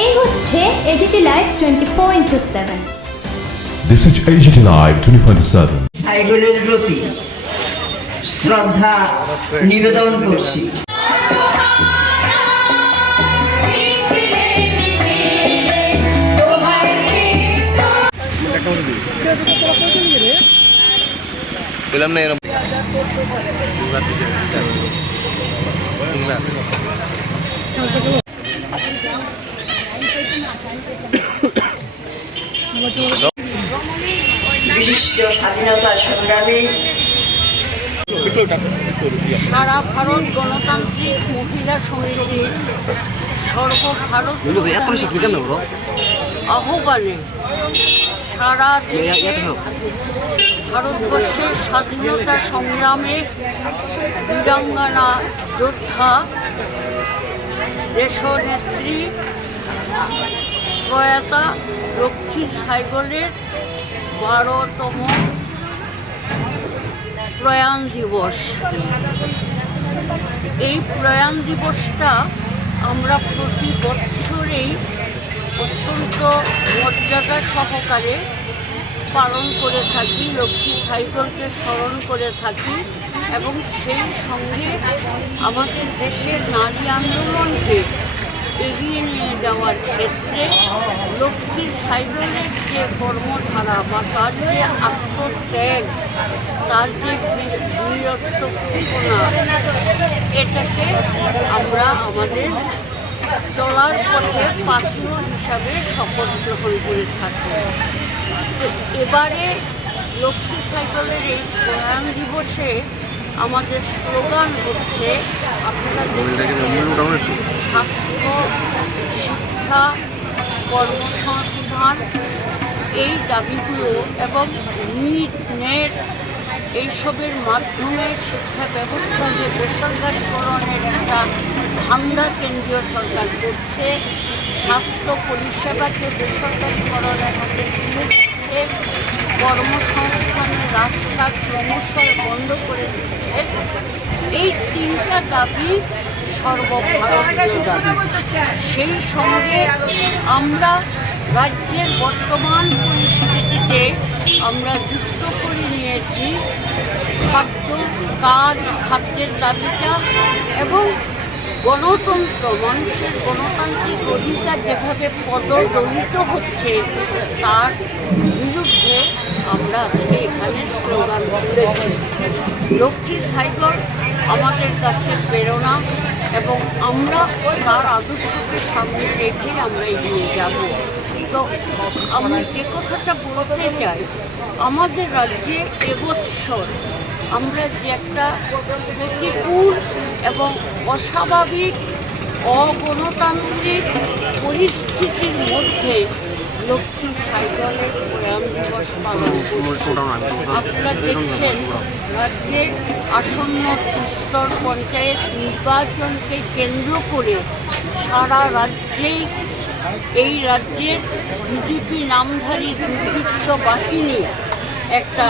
এই হচ্ছে AGT live 24/7। This is AGT Live 24/7. সাইকেলের প্রতি শ্রদ্ধা নিবেদন করছি। পেলাম না এরকম বিশিষ্ট স্বাধীনতা সংগ্রামী সারা ভারত গণতান্ত্রিক মহিলা সমিতির সর্বভারতীয় আহ্বানে সারা দেশে ভারতবর্ষের স্বাধীনতা সংগ্রামে বীরাঙ্গনা যোদ্ধা দেশনেত্রী প্রয়াতা লক্ষ্মী সাইগলের 12তম প্রয়াণ দিবস। এই প্রয়াণ দিবসটা আমরা প্রতি বৎসরেই অত্যন্ত মর্যাদা সহকারে পালন করে থাকি, লক্ষ্মী সাইগলকে স্মরণ করে থাকি এবং সেই সঙ্গে আমাদের দেশের নারী আন্দোলনকে এগিয়ে নিয়ে যাওয়ার ক্ষেত্রে লক্ষ্মী সাইগলের যে কর্মধারা বা তার যে আত্মত্যাগ, তার যে বীরত্বপূর্ণা, এটাকে আমরা আমাদের চলার পথে পাথেয় হিসাবে শপথ গ্রহণ করে থাকি। তো এবারে লক্ষ্মী সাইকেলের এই প্রয়াণ দিবসে আমাদের স্লোগান হচ্ছে, আপনারা স্বাস্থ্য, শিক্ষা, কর্মসংস্থান, এই দাবিগুলো এবং নিট নেট এইসবের মাধ্যমে শিক্ষা ব্যবস্থা যে বেসরকারিকরণের একটা ধান্দা কেন্দ্রীয় সরকার করছে, স্বাস্থ্য পরিষেবাকে বেসরকারিকরণের মধ্যে তুলে দিচ্ছে, কর্মসংস্থানের রাস্তা ক্রমশ বন্ধ করে দিচ্ছে, এই তিনটা দাবি সর্বভারতীয় দাবি। সেই সঙ্গে আমরা রাজ্যের বর্তমান পরিস্থিতিতে আমরা যুক্ত করে নিয়েছি খাদ্যের দাবিটা এবং গণতন্ত্র, মানুষের গণতান্ত্রিক অধিকার যেভাবে পদদলিত হচ্ছে তার বিরুদ্ধে আমরা সেখানে স্লোগান তুলেছি। লক্ষ্মী সাইগল আমাদের কাছে প্রেরণা এবং আমরা তার আদর্শকে সামনে রেখে আমরা এগিয়ে যাব। তো আমি যে কথাটা বলতে চাই, আমাদের রাজ্যে এবছর আমরা যে একটা প্রতিকূল এবং অস্বাভাবিক অগণতান্ত্রিক পরিস্থিতির মধ্যে লক্ষ্মী সাইকেলের প্রয়াণ দিবস পালন করছি। আপনারা দেখছেন রাজ্যের আসন্ন স্তর পঞ্চায়েত নির্বাচনকে কেন্দ্র করে সারা রাজ্যেই এই রাজ্যের বিজেপি নামধারী দুর্বৃত্ত বাহিনী একটা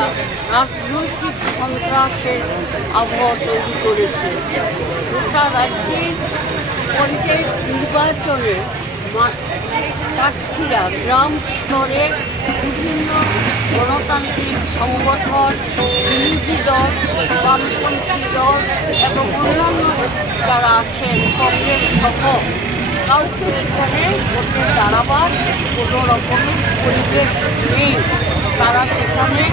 রাজনৈতিক সন্ত্রাসের আবহাওয়া তৈরি করেছে। গোটা রাজ্যের পঞ্চায়েত নির্বাচনে প্রার্থীরা গ্রাম স্তরে বিভিন্ন গণতান্ত্রিক সংগঠন, বিরোধী দল, বামপন্থী দল এবং অন্যান্য যারা আছেন কংগ্রেস সহ কাউকে সেখানে ভোটে দাঁড়াবার কোনো রকমের পরিবেশ নেই। তারা সেখানে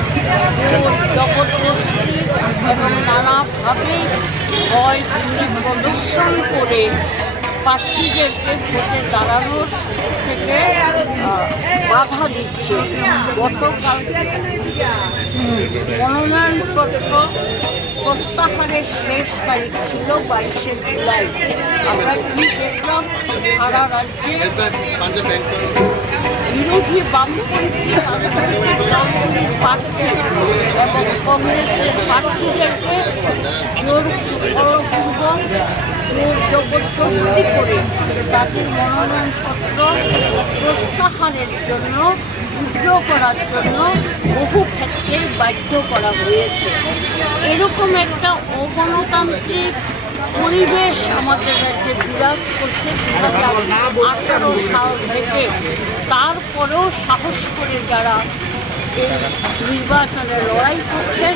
জবরদস্তি এবং নানাভাবে ভয় প্রদর্শন করে প্রার্থীদেরকে ভোটে দাঁড়ানোর থেকে বাধা দিচ্ছে। গতকাল মনোনয়নপত্র প্রত্যাহারের শেষ তারিখ ছিল 22শে জুলাই। আমরা কি দেখলাম, সারা রাজ্যে বিরোধী বামপন্থী প্রার্থী এবং কংগ্রেসের প্রার্থীদেরকে জোরপূর্বক জবরদস্তি করে তাদের মনোনয়নপত্র প্রত্যাহারের জন্য, উদ্যোগ করার জন্য বহু ক্ষেত্রে বাধ্য করা হয়েছে। এরকম একটা অগণতান্ত্রিক পরিবেশ আমাদের রাজ্যে বিরাজ করছে 2018 সাল থেকে, তারপরেও সাহস করে যারা এই নির্বাচনে লড়াই করছেন